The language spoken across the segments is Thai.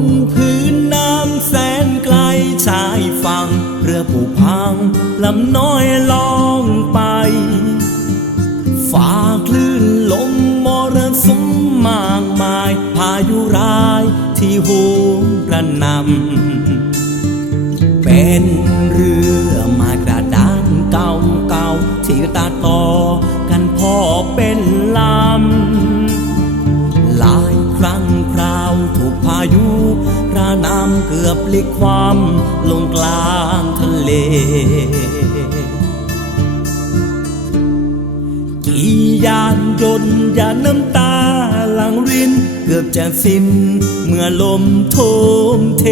นพื้นน้ำแสนไกลชายฝั่งเรือผูพังลำน้อยล่องไปฝ่าคลื่นลมมรสุมมากมาย พายุร้ายที่โหมกระนำเป็นเรือ ถูกพายุกระหนำเกือบลิกความลงกลางทะเล กี่ยานยนต์ยานน้ำตาหลังริน เกือบจะสิ้นเมื่อลมโทมเท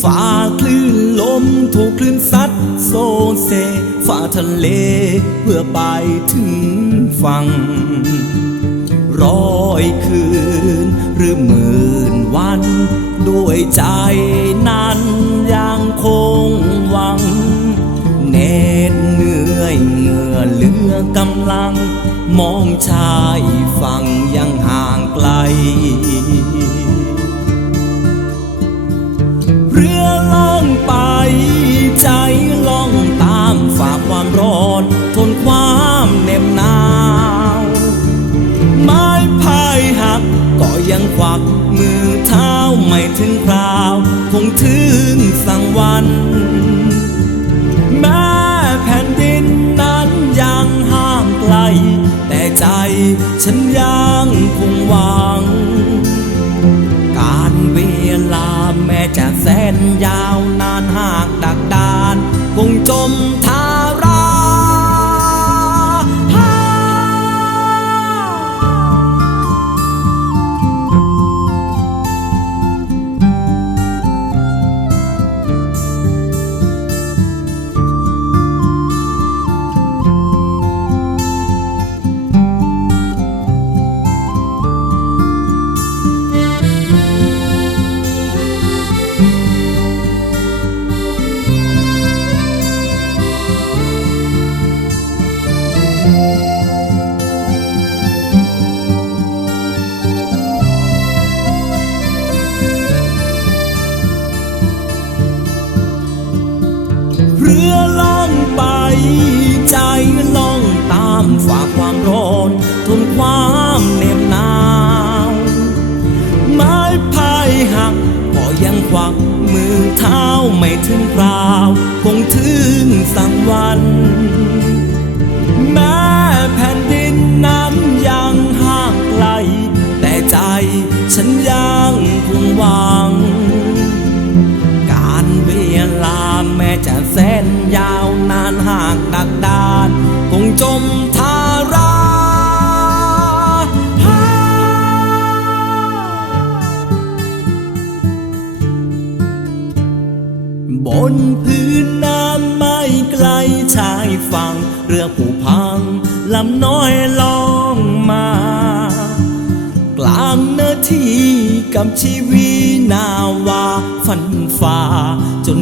ฝ่าคลื่นลมถูกคลื่นซัดโซเซฝ่าทะเลเพื่อไปถึงฝั่งรอ หรือหมื่นวัน ด้วยใจนั้นยังคงหวังเหน็ดเหนื่อยเหงื่อเหลือกำลัง มองชายฝั่งยังห่างไกล ควักมือเท้าไม่ถึงคราว คงถึงสังวัน แม้แผ่นดินนั้นยังห่างไกล แต่ใจฉันยังคงหวัง การเวลาแม้จะแสนยาวนานหากดักดาน คงจมทาามฝากความร้อนทนความเหน็บหนาวไม้พายหักก็ยังควักมือเท้าไม่ถึงคราว คงถึงสังวัน แม้แผ่นดินนั้นยังห่างไกล แต่ใจฉันยังคงหวัง การเวลาแม้จะแสนยาวนานห่างดักดา จมทาราบนพื้นน้ำไม่ไกลชายฝั่งเรือผูพังลำน้อยล่องมา กลางนาทีกับชีวีนาวา ฟันฝ่าจน